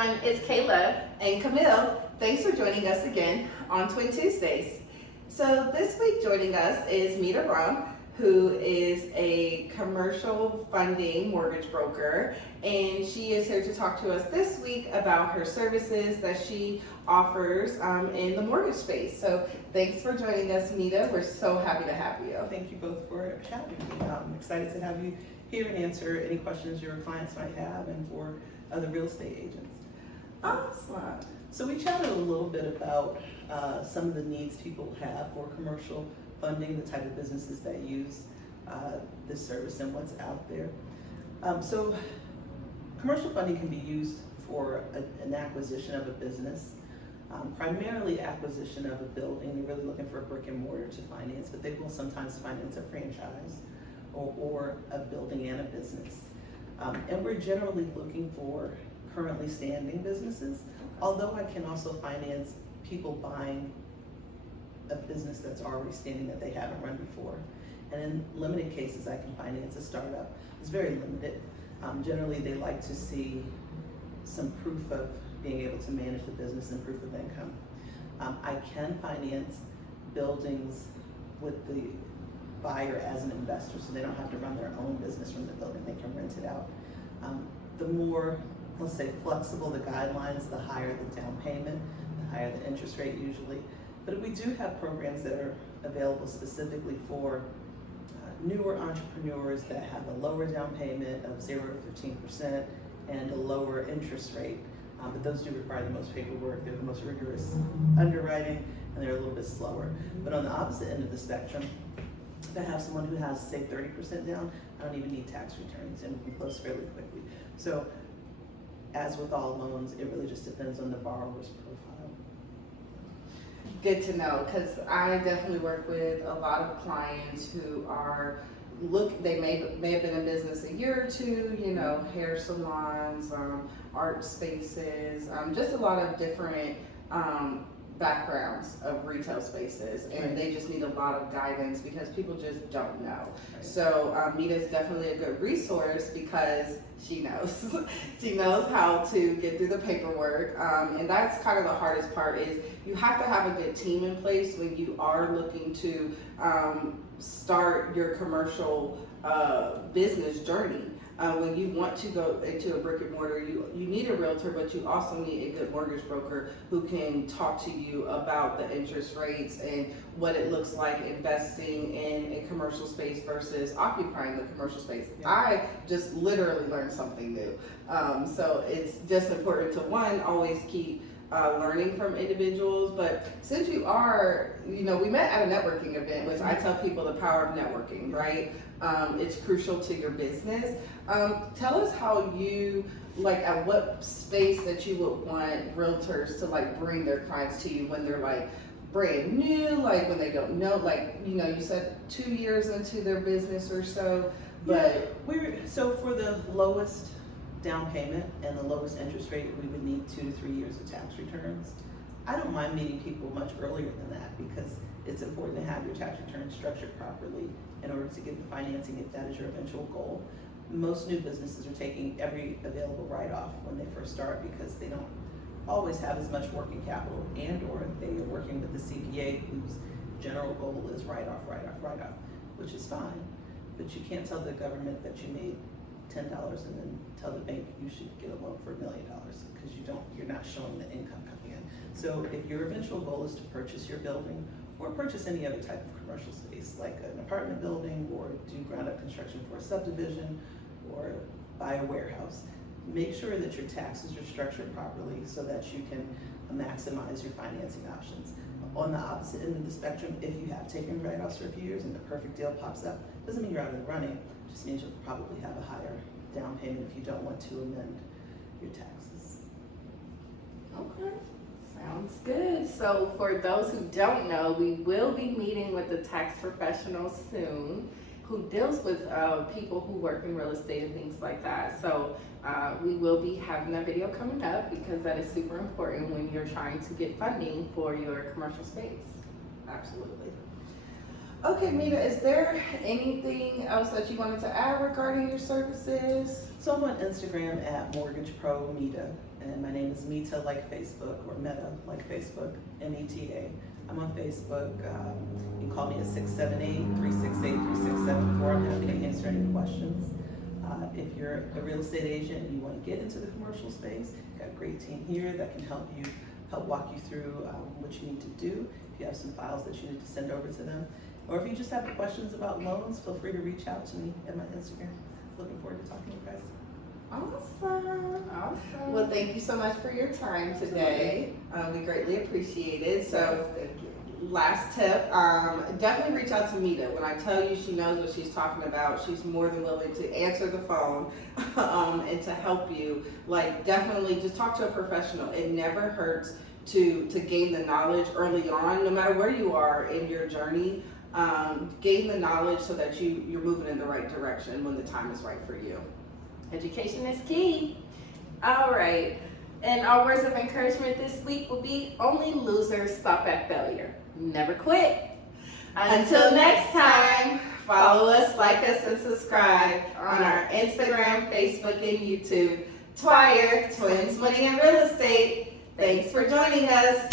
everyone, it's Kayla and Camille. Thanks for joining us again on Twin Tuesdays. So this week joining us is Meta Rumph, who is a commercial funding mortgage broker, and she is here to talk to us this week about her services that she offers in the mortgage space. So thanks for joining us, Meta. We're so happy to have you. Thank you both for having me. I'm excited to have you here and answer any questions your clients might have and for other real estate agents. Awesome. So we chatted a little bit about some of the needs people have for commercial funding, the type of businesses that use this service and what's out there. So commercial funding can be used for an acquisition of a business, primarily acquisition of a building. They're really looking for a brick and mortar to finance, but they will sometimes finance a franchise or a building and a business. And we're generally looking for currently standing businesses, although I can also finance people buying a business that's already standing that they haven't run before. And in limited cases, I can finance a startup. It's very limited. Generally, they like to see some proof of being able to manage the business and proof of income. I can finance buildings with the buyer as an investor, so they don't have to run their own business from the building. They can rent it out. The more, let's say, flexible the guidelines, the higher the down payment, the higher the interest rate usually. But we do have programs that are available specifically for newer entrepreneurs that have a lower down payment of 0 to 15% and a lower interest rate. But those do require the most paperwork, they're the most rigorous underwriting, and they're a little bit slower. But on the opposite end of the spectrum, if I have someone who has, say, 30% down, I don't even need tax returns and we can close fairly quickly. So as with all loans, it really just depends on the borrower's profile. Good to know, because I definitely work with a lot of clients who are they may have been in business a year or two, hair salons, art spaces, just a lot of different backgrounds of retail spaces, and they just need a lot of guidance because people just don't know. Right. So Meta is definitely a good resource because she knows. She knows how to get through the paperwork, and that's kind of the hardest part is you have to have a good team in place when you are looking to start your commercial business journey. When you want to go into a brick and mortar, you need a realtor, but you also need a good mortgage broker who can talk to you about the interest rates and what it looks like investing in a commercial space versus occupying the commercial space. Yeah. I just literally learned something new. So it's just important to, one, always keep learning from individuals, but since you are, we met at a networking event, which I tell people the power of networking, right? It's crucial to your business. Tell us how you, at what space that you would want realtors to bring their clients to you when they're brand new, when they don't know, you said 2 years into their business or so, but. Yeah, so for the lowest down payment and the lowest interest rate, we would need 2 to 3 years of tax returns. I don't mind meeting people much earlier than that because it's important to have your tax returns structured properly in order to get the financing if that is your eventual goal. Most new businesses are taking every available write-off when they first start because they don't always have as much working capital, and or they are working with the CPA whose general goal is write-off, which is fine. But you can't tell the government that you made $10 and then tell the bank you should get a loan for $1 million because you're not showing the income coming in. So if your eventual goal is to purchase your building or purchase any other type of commercial space like an apartment building or do ground up construction for a subdivision or buy a warehouse, make sure that your taxes are structured properly so that you can maximize your financing options. On the opposite end of the spectrum, if you have taken write-offs for a few years and the perfect deal pops up, doesn't mean you're out of the running, just means you'll probably have a higher down payment if you don't want to amend your taxes. Okay, sounds good. So for those who don't know, we will be meeting with a tax professional soon who deals with people who work in real estate and things like that. So we will be having that video coming up because that is super important when you're trying to get funding for your commercial space. Absolutely. Okay, Meta, is there anything else that you wanted to add regarding your services? So I'm on Instagram at Mortgage Pro Meta, and my name is Meta like Facebook, or Meta like Facebook, M-E-T-A. I'm on Facebook. You can call me at 678-368-3674. I'm happy to answer any questions. If you're a real estate agent and you want to get into the commercial space, got a great team here that can help walk you through what you need to do. If you have some files that you need to send over to them, or if you just have questions about loans, feel free to reach out to me at my Instagram. Looking forward to talking to you guys. Awesome. Well, thank you so much for your time today. We greatly appreciate it. So, Thank you. last tip, definitely reach out to Meta. When I tell you she knows what she's talking about, she's more than willing to answer the phone and to help you. Like, definitely just talk to a professional. It never hurts to gain the knowledge early on, no matter where you are in your journey. Gain the knowledge so that you're moving in the right direction when the time is right for you. Education is key. All right. And our words of encouragement this week will be: only losers stop at failure. Never quit. Until next time, follow us, like us, and subscribe on our Instagram, Facebook, and YouTube. T.W.I.R.E, Twins, Money, and Real Estate. Thanks for joining us.